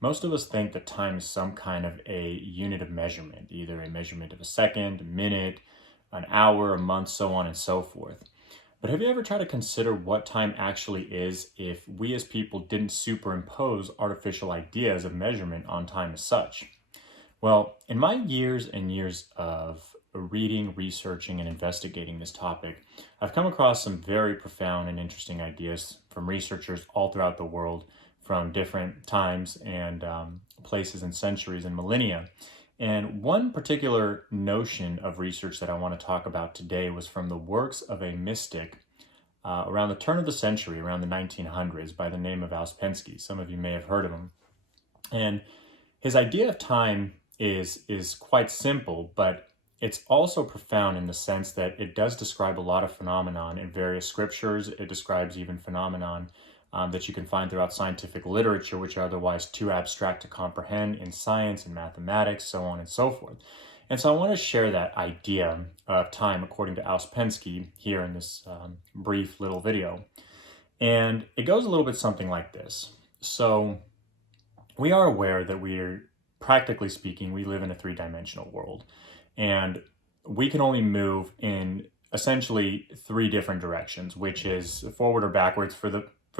Most of us think that time is some kind of a unit of measurement, either a measurement of a second, a minute, an hour, a month, so on and so forth. But have you ever tried to consider what time actually is if we as people didn't superimpose artificial ideas of measurement on time as such? Well, in my years and years of reading, researching, and investigating this topic, I've come across some very profound and interesting ideas from researchers all throughout the world from different times and places and centuries and millennia. And one particular notion of research that I want to talk about today was from the works of a mystic around the turn of the century, around the 1900s, by the name of Ouspensky. Some of you may have heard of him. And his idea of time is quite simple, but it's also profound in the sense that it does describe a lot of phenomenon in various scriptures. It describes even phenomenon that you can find throughout scientific literature, which are otherwise too abstract to comprehend in science and mathematics, so on and so forth. And so I want to share that idea of time according to Ouspensky here in this brief little video. And it goes a little bit something like this. So we are aware that practically speaking, we live in a three-dimensional world. And we can only move in essentially three different directions, which is forward or backwards. For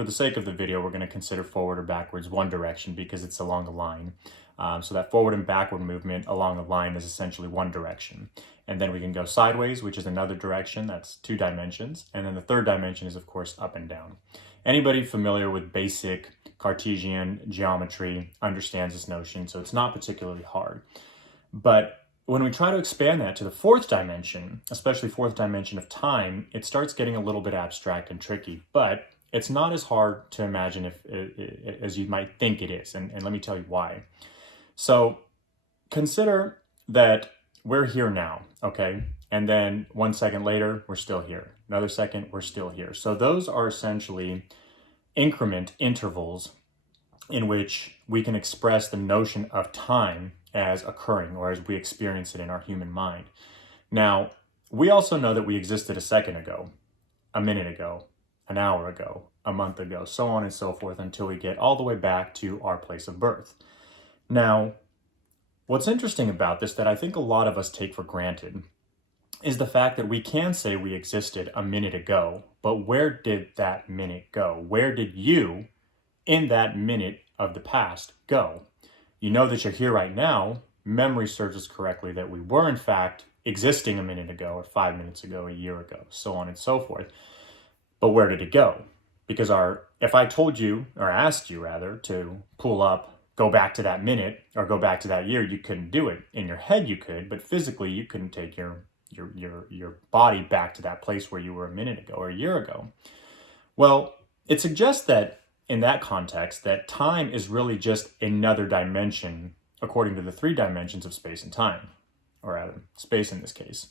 the sake of the video, we're going to consider forward or backwards one direction because it's along the line. So that forward and backward movement along the line is essentially one direction. And then we can go sideways, which is another direction. That's two dimensions. And then the third dimension is, of course, up and down. Anybody familiar with basic Cartesian geometry understands this notion, so it's not particularly hard. But when we try to expand that to the fourth dimension, especially fourth dimension of time, it starts getting a little bit abstract and tricky. But it's not as hard to imagine as you might think it is. And let me tell you why. So consider that we're here now, okay? And then 1 second later, we're still here. Another second, we're still here. So those are essentially increment intervals in which we can express the notion of time as occurring or as we experience it in our human mind. Now, we also know that we existed a second ago, a minute ago, an hour ago, a month ago, so on and so forth until we get all the way back to our place of birth. Now, what's interesting about this that I think a lot of us take for granted is the fact that we can say we existed a minute ago, but where did that minute go? Where did you, in that minute of the past, go? You know that you're here right now. Memory serves us correctly that we were, in fact, existing a minute ago or 5 minutes ago, a year ago, so on and so forth. But where did it go? Because if I told you, or asked you rather, to pull up, go back to that minute, or go back to that year, you couldn't do it. In your head you could, but physically you couldn't take your body back to that place where you were a minute ago or a year ago. Well, it suggests that in that context, that time is really just another dimension according to the three dimensions of space and time, or rather, space in this case.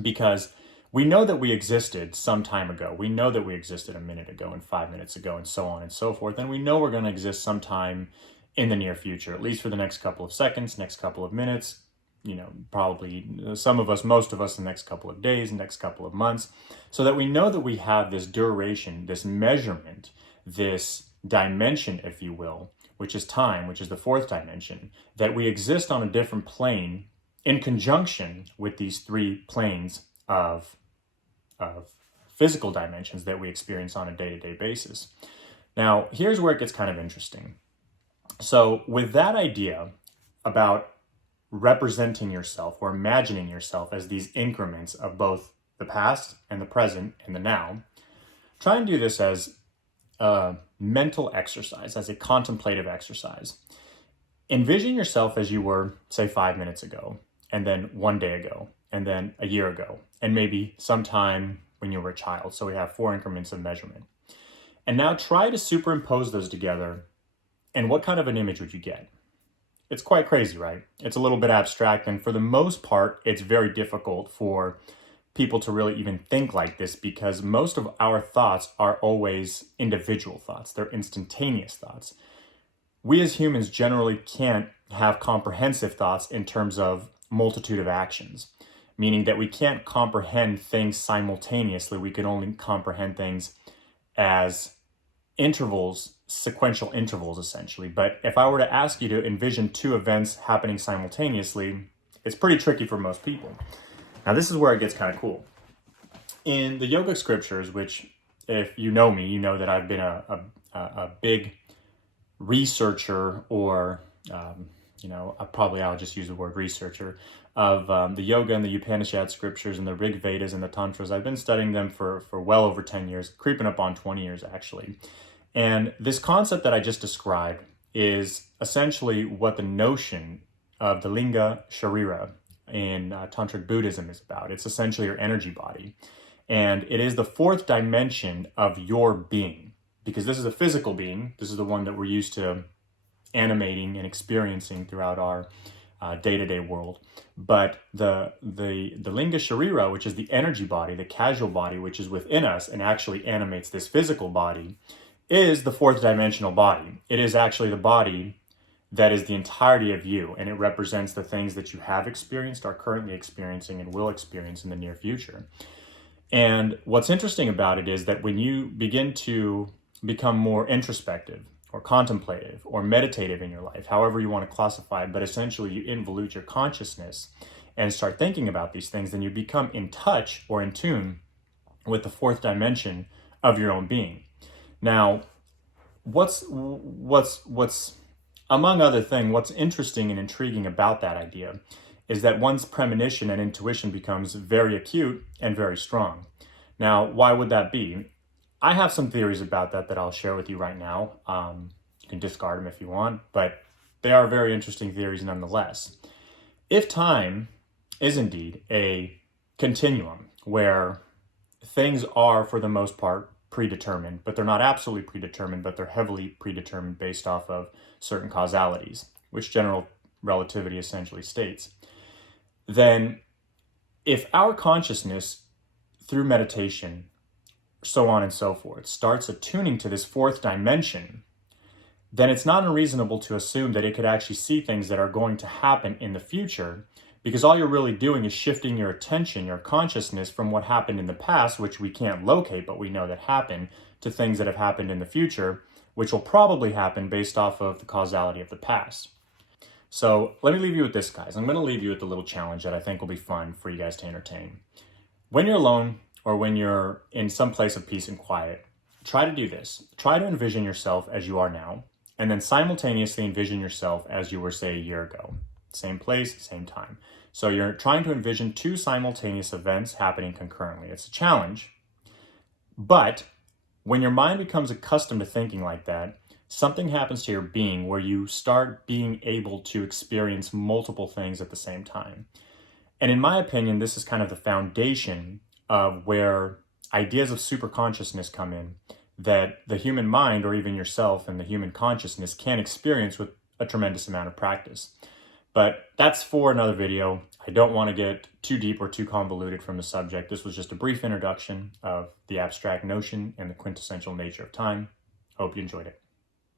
Because we know that we existed some time ago. We know that we existed a minute ago and 5 minutes ago and so on and so forth. And we know we're going to exist sometime in the near future, at least for the next couple of seconds, next couple of minutes, probably some of us, most of us, the next couple of days, next couple of months, so that we know that we have this duration, this measurement, this dimension, if you will, which is time, which is the fourth dimension, that we exist on a different plane in conjunction with these three planes of physical dimensions that we experience on a day-to-day basis. Now, here's where it gets kind of interesting. So with that idea about representing yourself or imagining yourself as these increments of both the past and the present and the now, try and do this as a mental exercise, as a contemplative exercise. Envision yourself as you were, say, 5 minutes ago, and then 1 day ago, and then a year ago, and maybe sometime when you were a child. So we have 4 increments of measurement. And now try to superimpose those together, and what kind of an image would you get? It's quite crazy, right? It's a little bit abstract, and for the most part, it's very difficult for people to really even think like this because most of our thoughts are always individual thoughts. They're instantaneous thoughts. We as humans generally can't have comprehensive thoughts in terms of multitude of actions, meaning that we can't comprehend things simultaneously. We can only comprehend things as intervals sequential intervals essentially. But if I were to ask you to envision two events happening simultaneously, it's pretty tricky for most people. Now this is where it gets kind of cool. In the yoga scriptures, which if you know me, you know that I've been a big researcher, or I'll just use the word researcher of the yoga and the Upanishad scriptures and the Rig Vedas and the Tantras. I've been studying them for well over 10 years, creeping up on 20 years actually. And this concept that I just described is essentially what the notion of the linga sharira in Tantric Buddhism is about. It's essentially your energy body. And it is the fourth dimension of your being, because this is a physical being. This is the one that we're used to animating and experiencing throughout our day-to-day world. But the linga sharira, which is the energy body, the casual body, which is within us and actually animates this physical body, is the fourth dimensional body. It is actually the body that is the entirety of you, and it represents the things that you have experienced, are currently experiencing, and will experience in the near future. And what's interesting about it is that when you begin to become more introspective or contemplative or meditative in your life, however you want to classify it, but essentially you involute your consciousness and start thinking about these things, then you become in touch or in tune with the fourth dimension of your own being. Now, what's among other things, what's interesting and intriguing about that idea is that one's premonition and intuition becomes very acute and very strong. Now, why would that be? I have some theories about that I'll share with you right now. You can discard them if you want, but they are very interesting theories nonetheless. If time is indeed a continuum where things are, for the most part, predetermined, but they're not absolutely predetermined, but they're heavily predetermined based off of certain causalities, which general relativity essentially states, then if our consciousness through meditation, so on and so forth, starts attuning to this fourth dimension, then it's not unreasonable to assume that it could actually see things that are going to happen in the future, because all you're really doing is shifting your attention, your consciousness from what happened in the past, which we can't locate, but we know that happened, to things that have happened in the future, which will probably happen based off of the causality of the past. So let me leave you with this, guys. I'm going to leave you with a little challenge that I think will be fun for you guys to entertain. When you're alone or when you're in some place of peace and quiet, try to do this. Try to envision yourself as you are now, and then simultaneously envision yourself as you were, say, a year ago. Same place, same time. So you're trying to envision two simultaneous events happening concurrently. It's a challenge, but when your mind becomes accustomed to thinking like that, something happens to your being where you start being able to experience multiple things at the same time. And in my opinion, this is kind of the foundation of where ideas of superconsciousness come in, that the human mind, or even yourself and the human consciousness, can experience with a tremendous amount of practice. But that's for another video. I don't want to get too deep or too convoluted from the subject. This was just a brief introduction of the abstract notion and the quintessential nature of time. Hope you enjoyed it.